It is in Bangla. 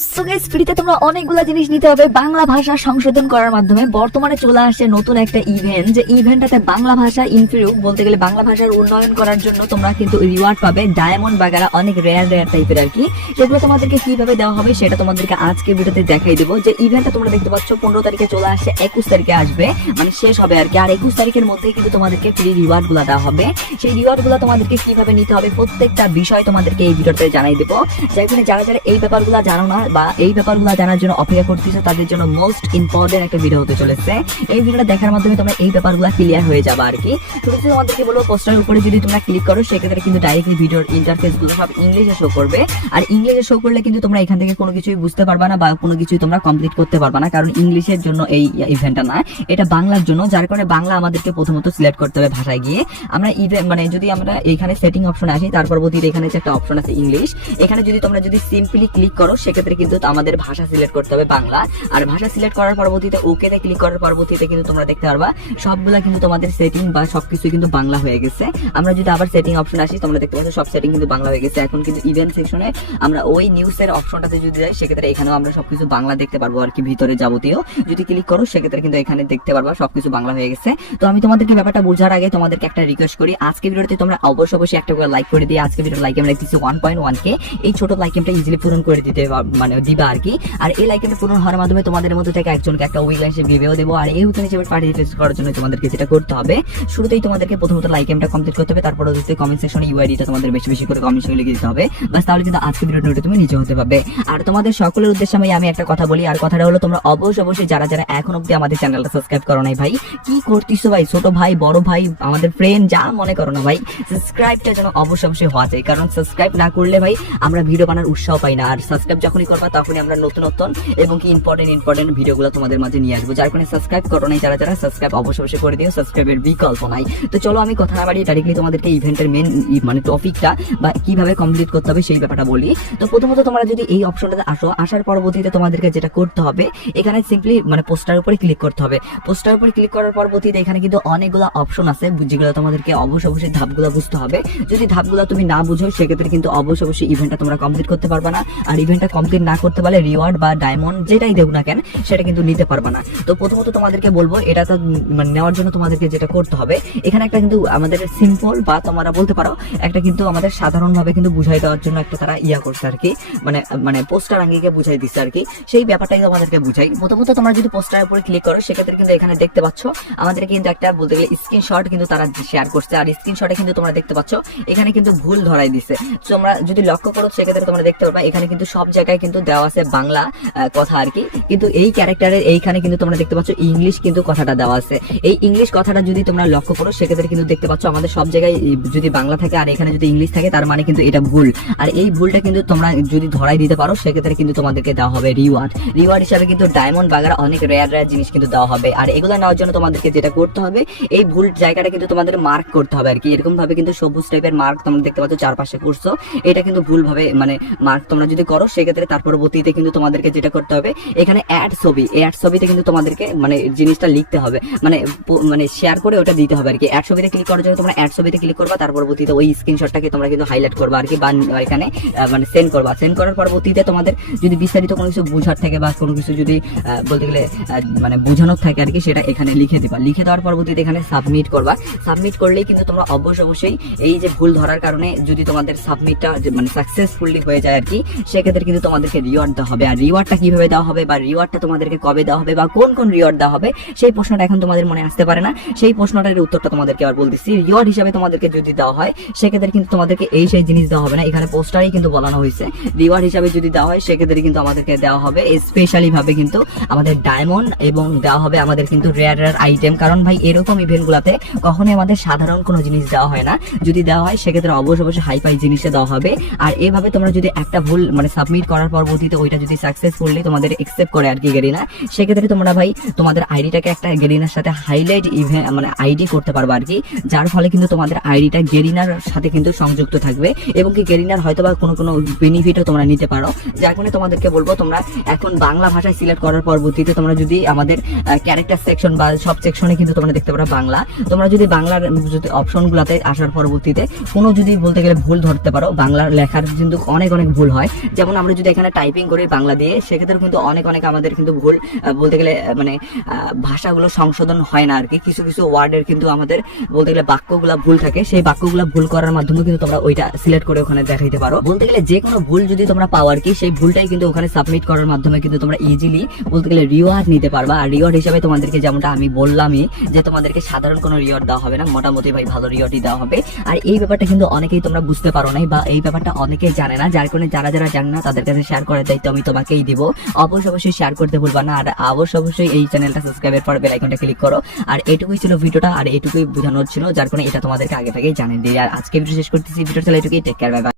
সো গাইস, ফ্রিতে তোমরা অনেকগুলা জিনিস নিতে হবে বাংলা ভাষা সংশোধন করার মাধ্যমে। বর্তমানে চলে আসছে নতুন একটা ইভেন্ট, যে ইভেন্টটাতে বাংলা ভাষা ইমপ্রুভ বলতে গেলে বাংলা ভাষার উন্নয়ন করার জন্য তোমরা কিন্তু রিওয়ার্ড পাবে, ডায়মন্ড বাগেরা অনেক রেয়ার টাইপের আর কি। সেগুলো তোমাদেরকে কিভাবে দেওয়া হবে সেটা তোমাদেরকে আজকে ভিডিওতে দেখাই দেবো। যে ইভেন্টটা তোমরা দেখতে পাচ্ছ 15 তারিখে চলে আসছে, 21 তারিখে আসবে, মানে শেষ হবে আর কি। আর 21 তারিখের মধ্যে কিন্তু তোমাদেরকে ফ্রি রিওয়ার্ড গুলা দেওয়া হবে। সেই রিওয়ার্ড গুলা তোমাদেরকে কিভাবে নিতে হবে প্রত্যেকটা বিষয় তোমাদেরকে এই ভিডিওতে জানাই দেবো। যারা যারা এই ব্যাপারগুলো জানো না বা এই ব্যাপারগুলো জানার জন্য অপেক্ষা করতেছো, তাদের জন্য মোস্ট ইম্পর্টেন্ট একটা ভিডিও হতে চলেছে। এই ভিডিওটা দেখার মাধ্যমে তোমরা এই ব্যাপারগুলো ক্লিয়ার হয়ে যাবে আর কি। শুধু তোমাদেরকে বলবো, পোস্টারের উপরে যদি তোমরা ক্লিক করো সেক্ষেত্রে কিন্তু ডাইরেক্টলি ভিডিওর ইন্টারফেস গুলো সব ইংলিশে শো করবে। আর ইংলিশে শো করলে কিন্তু তোমরা এখান থেকে কোনো কিছুই বুঝতে পারবা না বা কোনো কিছুই তোমরা কমপ্লিট করতে পারবা না, কারণ ইংলিশের জন্য এই ইভেন্টটা না, এটা বাংলার জন্য। যার কারণে বাংলা আমাদেরকে প্রথমত সিলেক্ট করতে হবে ভাষায় গিয়ে। আমরা মানে যদি আমরা এখানে সেটিং অপশনে আসি, তার পরবর্তীতে এখানে যে একটা অপশন আছে ইংলিশ, এখানে যদি তোমরা সিম্পলি ক্লিক করো সেক্ষেত্রে কিন্তু আমাদের ভাষা সিলেক্ট করতে হবে বাংলা। আর ভাষা সিলেক্ট করার পরবর্তীতে ওকেতে ক্লিক করার পরবর্তীতে কিন্তু তোমরা দেখতে পারবা সবগুলা কিন্তু তোমাদের সেটিং বা সবকিছু কিন্তু বাংলা হয়ে গেছে। আমরা যদি আবার সেটিং অপশন আসি, তোমরা দেখতে পাচ্ছ সব সেটিং কিন্তু বাংলা হয়ে গেছে। এখন কিন্তু ইভেন্ট সেকশনে আমরা ওই নিউজের অপশনটাতে যদি যাই সেক্ষেত্রে এখানেও আমরা সবকিছু বাংলা দেখতে পারবো আর কি। ভিতরে যাবতীয় যদি ক্লিক করো সেক্ষেত্রে কিন্তু এখানে দেখতে পারবা সবকিছু বাংলা হয়ে গেছে। তো আমি তোমাদেরকে ব্যাপারটা বোঝার আগে তোমাদেরকে একটা রিকোয়েস্ট করি, আজকে ভিডিওতে তোমরা অবশ্যই একটা করে লাইক করে দিয়ে, আজকে ভিডিওর লাইক আমরা দেখতেছি 1.1k। এই ছোট লাইক এমটা ইজিলি পূরণ করে দিতে মানে দিবা আর কি। আর এই লাইক এমটা পূরণ হওয়ার মাধ্যমে তোমাদের মধ্যে থেকে একজনকে একটা উইকলি হিসেবে ভিডিও দেবো। আর এই উইকলি হিসেবে পার্টিসিপেট করার জন্য তোমাদেরকে যেটা করতে হবে, শুরুতেই তোমাদেরকে প্রথমত লাইক এমটা কমপ্লিট করতে হবে, তারপর হচ্ছে কমেন্ট সেকশনে ইউআইডিটা তোমাদের বেশি বেশি করে কমেন্ট সেকশনে লিখে দিতে হবে। বাস, তাহলে কিন্তু আজকে ভিডিওটা তুমি নিচে হতে পারবে। আর তোমাদের সকলের উদ্দেশ্যে আমি একটা কথা বলি, আর কথাটা হলো তোমরা অবশ্যই যারা যারা এখন অব্দি আমাদের চ্যানেলটা সাবস্ক্রাইব করো নাই ভাই, কি করতেছো ভাই, ছোট ভাই বড় ভাই আমাদের ফ্রেন্ড যা মনে করো না ভাই, সাবস্ক্রাইবটা যেন অবশ্যই হওয়া চাই। কারণ সাবস্ক্রাইব না করলে ভাই আমরা ভিডিও বানার উৎসাহ পাই না। আর সাবস্ক্রাইব যখনই করবা তখনই আমরা নতুন এবং কি ইম্পর্টেন্ট ভিডিওগুলো তোমাদের মাঝে নিয়ে আসবো। যার কারণে সাবস্ক্রাইব করো নাই যারা যারা, সাবস্ক্রাইব অবশ্যই করে দিও, সাবস্ক্রাইবের বিকল্প নাই। তো চলো আমি কথা না বাড়িয়ে ডাইরেক্টলি তোমাদেরকে ইভেন্টের মেন মানে টপিকটা বা কিভাবে কমপ্লিট করতে হবে সেই ব্যাপারটা বলি। তো প্রথমত তোমরা যদি এই অপশনটাতে আসার পরবর্তীতে তোমাদেরকে যেটা করতে হবে, এখানে সিম্পলি মানে পোস্টার উপরে ক্লিক করতে হবে। পোস্টার উপরে ক্লিক করার পরবর্তীতে এখানে কিন্তু অনেকগুলো অপশন আছে যেগুলো তোমাদেরকে অবশ্যই ধাপগুলো বুঝতে হবে। যদি ধাপগুলো তুমি না বুঝো সেক্ষেত্রে কিন্তু অবশ্যই ইভেন্টটা তোমরা কমপ্লিট করতে পারবে না। আর ইভেন্টটা কমপ্লিট না করতে পারলে রিওয়ার্ড বা ডায়মন্ড যেটাই দেব না কেন সেটা কিন্তু নিতে পারবে না। তো প্রথমত তোমাদেরকে বলবো, এটা তো মানে নেওয়ার জন্য তোমাদেরকে যেটা করতে হবে, এখানে একটা কিন্তু আমাদের সিম্পল বা তোমরা বলতে পারো একটা কিন্তু আমাদের সাধারণভাবে কিন্তু বুঝাই দেওয়ার জন্য একটা তারা করছে আর কি, মানে পোস্টার আঙ্গিকে বুঝাই দিচ্ছে আর কি। সেই ব্যাপারটাই আমাদেরকে বুঝাই। প্রথমত তোমরা যদি পোস্টারের উপরে ক্লিক করো সেক্ষেত্রে কিন্তু এখানে দেখতে পাচ্ছ আমাদের কিন্তু একটা বলতে গেলে স্ক্রিনশট কিন্তু তারা শেয়ার করছে। আর স্ক্রিনশটে কিন্তু তোমরা দেখতে পাচ্ছ এখানে কিন্তু ভুল ধরাই দিচ্ছে। তোমরা যদি লক্ষ্য করো সেক্ষেত্রে তোমরা দেখতে পারবা এখানে কিন্তু সব জায়গায় কিন্তু দেওয়া আছে বাংলা কথা আর কি, কিন্তু এই ক্যারেক্টারের এইখানে কিন্তু তোমরা দেখতে পাচ্ছ ইংলিশ কিন্তু কথাটা দেওয়া আছে। এই ইংলিশ কথাটা যদি তোমরা লক্ষ্য করো সেক্ষেত্রে কিন্তু দেখতে পাচ্ছ আমাদের সব জায়গায় যদি বাংলা থাকে আর এখানে যদি ইংলিশ থাকে, তার মানে কিন্তু এটা ভুল। আর এই ভুলটা কিন্তু তোমরা যদি ধরাই দিতে পারো সেক্ষেত্রে কিন্তু তোমাদেরকে দেওয়া হবে রিওয়ার্ড হিসাবে কিন্তু ডায়মন্ড বাগারা অনেক রেয়ার জিনিস কিন্তু দেওয়া হবে। আর এগুলো নেওয়ার জন্য তোমাদেরকে যেটা করতে হবে, এই ভুল জায়গাটা কিন্তু তোমাদের মার্ক করতে হবে আর কি। এরকম ভাবে কিন্তু সবুজ টাইপের মার্ক তোমরা দেখতে পাচ্ছ চারপাশে করছো, এটা কিন্তু ভুল ভাবে মানে মার্ক তোমরা যদি করো সেক্ষেত্রে তার পরবর্তীতে কিন্তু তোমাদেরকে যেটা করতে হবে, এখানে অ্যাড ছবিতে কিন্তু তোমাদেরকে মানে জিনিসটা লিখতে হবে, মানে শেয়ার করে ওটা দিতে হবে আর কি। অ্যাড ছবিতে ক্লিক করার জন্য তোমরা অ্যাড ছবিতে ক্লিক করবা, তার পরবর্তীতে ওই স্ক্রিনশটটাকে তোমরা কিন্তু হাইলাইট করবা আর কি, বা এখানে মানে সেন্ড করবা। সেন্ড করার পরবর্তীতে তোমাদের যদি বিস্তারিত কোনো কিছু বোঝার থাকে বা কোনো কিছু যদি বলতে গেলে মানে বোঝানোর থাকে আর কি, সেটা এখানে লিখে দিবা। লিখে দেওয়ার পরবর্তীতে এখানে সাবমিট করবা। সাবমিট করলেই কিন্তু তোমরা অবশ্যই এই যে ভুল ধরার কারণে যদি তোমাদের সাবমিটটা মানে সাকসেসফুলি হয়ে যায় আর কি, সেক্ষেত্রে কিন্তু তোমাদেরকে রিওয়ার্ড দেওয়া হবে। আর রিওয়ার্ডটা কিভাবে দেওয়া হবে বা রিওয়ার্ডটা তোমাদেরকে কবে দেওয়া হবে বা কোন রিওয়ার্ড দেওয়া হবে সেই প্রশ্নটা এখন তোমাদের মনে আসতে পারে না। সেই প্রশ্নটার উত্তরটা তোমাদেরকে আবার বলতেছি। রিওয়ার্ড হিসাবে তোমাদেরকে যদি দেওয়া হয় সেক্ষেত্রে কিন্তু তোমাদেরকে সেই জিনিস দেওয়া হবে না, এখানে পোস্টারেই কিন্তু বলানো হয়েছে। রিওয়ার্ড হিসাবে যদি দেওয়া হয় সেক্ষেত্রে কিন্তু আমাদেরকে দেওয়া হবে স্পেশালি ভাবে কিন্তু আমাদের ডায়মন্ড এবং দেওয়া হবে আমাদের কিন্তু রেয়ার আইটেম। কারণ ভাই এরকম ইভেন্ট গুলাতে কখনোই আমাদের সাধারণ কোনো জিনিস দেওয়া হয় না, যদি দেওয়া হয় সেক্ষেত্রে অবশ্যই হাই জিনিসটা দেওয়া হবে। আর এভাবে তোমরা যদি একটা ভুল মানে সাবমিট করার পরবর্তীতে ওইটা যদি সাকসেসফুলি তোমাদের একসেপ্ট করে আর কি গেরিনা, সেক্ষেত্রে তোমরা ভাই তোমাদের আইডিটাকে একটা গেরিনার সাথে হাইলাইট মানে আইডি করতে পারবে আর কি, যার ফলে কিন্তু তোমাদের আইডিটা গেরিনার সাথে কিন্তু সংযুক্ত থাকবে এবং কি গেরিনার হয়তো বা কোনো বেনিফিটও তোমরা নিতে পারো। যার কারণে তোমাদেরকে বলবো তোমরা এখন বাংলা ভাষায় সিলেক্ট করার পরবর্তীতে তোমরা যদি আমাদের ক্যারেক্টার সেকশন বা সব সেকশনে কিন্তু তোমরা দেখতে পারো বাংলা, তোমরা যদি বাংলার যদি অপশনগুলোতে আসার পরবর্তীতে কোনো যদি বলতে গেলে ভুল ধরতে পারো, বাংলা লেখার কিন্তু অনেক ভুল হয়। যেমন আমরা যদি এখানে টাইপিং করি বাংলা দিয়ে, সেক্ষেত্রে কিন্তু অনেক আমাদের কিন্তু ভুল বলতে গেলে মানে ভাষাগুলো সংশোধন হয় না আর কি। কিছু কিছু ওয়ার্ডের কিন্তু আমাদের বলতে গেলে বাক্যগুলো ভুল থাকে, সেই বাক্যগুলো ভুল করার মাধ্যমে কিন্তু তোমরা ওইটা সিলেক্ট করে ওখানে দেখাইতে পারো। বলতে গেলে যে কোনো ভুল যদি তোমরা পাও আর কি, সেই ভুলটাই কিন্তু ওখানে সাবমিট করার মাধ্যমে কিন্তু তোমরা ইজিলি বলতে গেলে রিওয়ার্ড নিতে পারবা। আর রিওয়ার্ড হিসাবে তোমাদেরকে যেমনটা আমি বললামই যে তোমাদেরকে সাধারণ কোনো রিওয়ার্ড দেওয়া হবে না, মোটামুটি ভাই ভালো রিওয়ার্ডই দেওয়া হবে। আর এই ব্যাপারটা কিন্তু অনেকেই তোমরা বুঝতে পারো নাই, বা এই ব্যাপারটা অনেকেই জানে না, যার কারণে যারা জানে না তাদের কাছে শেয়ার করার দায়িত্ব আমি তোমাকেই দিব। অবশ্যই শেয়ার করতে ভুলবা না, আর অবশ্যই এই চ্যানেলটা সাবস্ক্রাইবের পর বেল আইকনটা ক্লিক করো। আর এটুকুই ছিল ভিডিওটা, আর এটুকুই বোঝানোর ছিল, যার কারণে এটা তোমাদেরকে আগে থেকেই জানিয়ে দিই। আর আজকে ভিডিও শেষ করতেছি, ভিডিও চলে এটুকুই, টেক কেয়ার, বাই বাই।